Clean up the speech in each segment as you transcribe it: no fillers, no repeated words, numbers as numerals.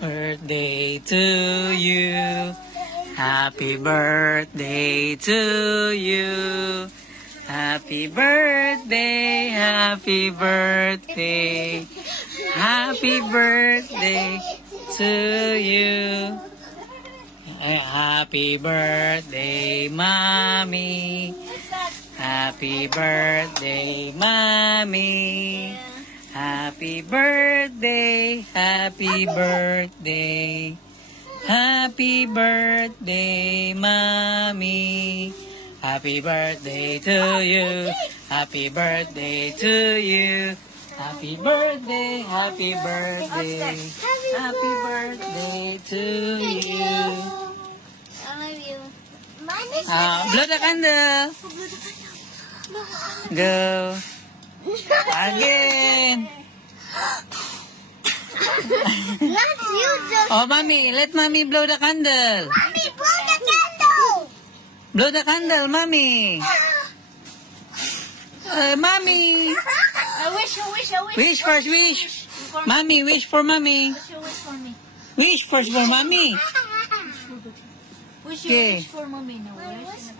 Birthday to you. Happy birthday to you. Happy birthday, happy birthday. Happy birthday to you. Happy birthday, Mommy. Happy birthday, Mommy. Happy birthday, happy birthday. Happy birthday, Mommy. Happy birthday to you. Happy birthday to you. Happy birthday, happy birthday. Happy birthday to you. I love you. Blow the candle. Go. Again. Not you, just. Oh, Mommy, let Mommy blow the candle. Mommy, blow the candle. Blow the candle, Mommy. Mommy. I wish. Wish first, wish. Mommy, wish for Mommy. Wish for me. Wish first for Mommy. Okay. Wish for mommy. No, wish.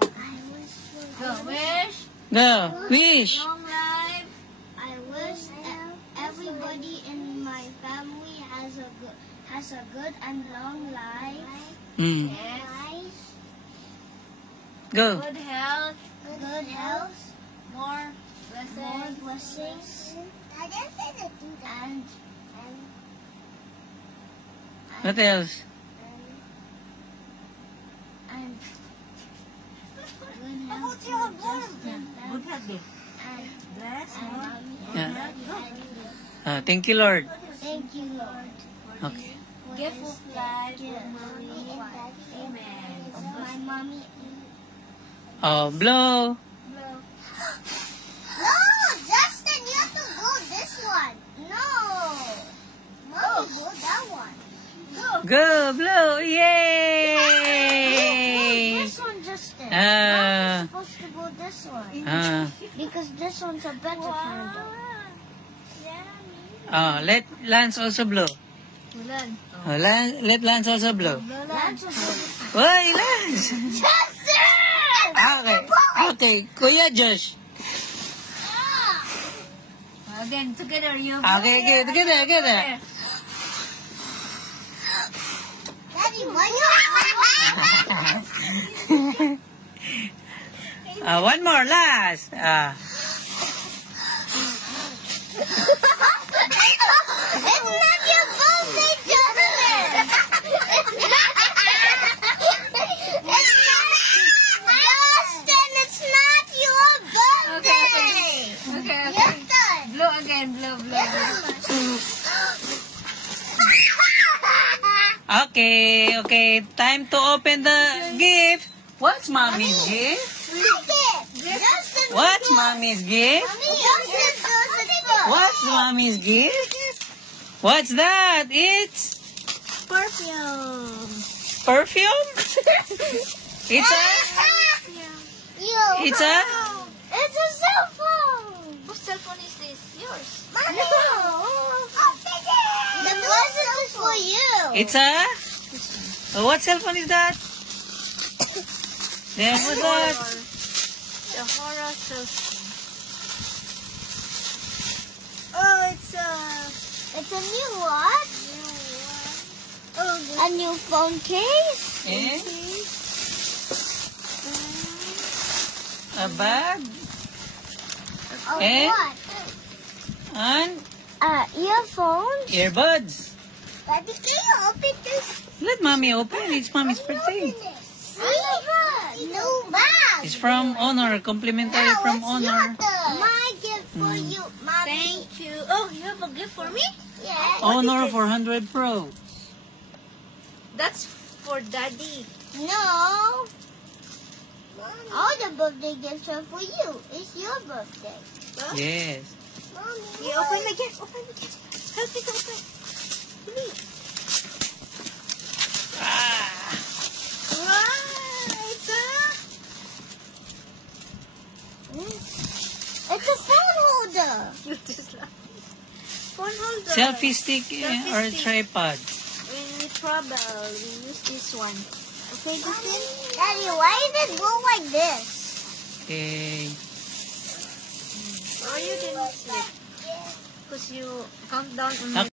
Go, wish. Go, wish. Long life. I wish everybody in my family has a good and long life. Mm. Yes. Go. Good health. More blessings. And What else? and good health. Good health. Yeah. Thank you, Lord. Thank you, Lord. Okay. Gift of life for mommy. Amen. My mommy. Oh, blow. No, Justin, you have to go this one. No. Mommy, go that one. Go, blow. Yay! This one, Justin. Ah. Mommy's supposed to go this one. Because this one's a better candle. Let Lance also blow. Let Lance also blow. Lance will go this one. Why, Lance? Justin! Okay, Kuya Josh. Again, together you. Okay, together. Daddy, why you? One more, last. It's not your birthday, Justin! Justin, it's not your birthday! Okay. Justin! Blow again, blow. Okay. Time to open the gift. What's Mommy's gift? Justin, What's Mommy's gift? Justin does it first. What's Mommy's gift? What's that? It's Perfume. perfume? It's It's a a cell phone. Whose cell phone is this? Yours. Mommy. The present is for you. It's a what cell phone is that? Then what's that? The horror cell phone. Oh, it's a new what? A new phone case. Eh? A bag Oh, Eh? what? and Earphones. earbuds. Daddy, can you open this? Let Mommy open. It's Mommy's birthday. See? New bag. It's from Honor. Complimentary from Honor. My gift for you, Mommy. Thank you. Oh, you have a gift for me? Yes. Honor 400 Pro. That's for Daddy. No. All the birthday gifts are for you. It's your birthday. Yes. Mommy. You open the gift. Open the gift. Help me to open. Please. Ah. It's a phone holder. Phone holder. Selfie stick or Selfie stick. tripod. trouble, we use this one. Okay, Justin? Daddy, why did it go like this? Okay. Or you can sleep. Because you count down on your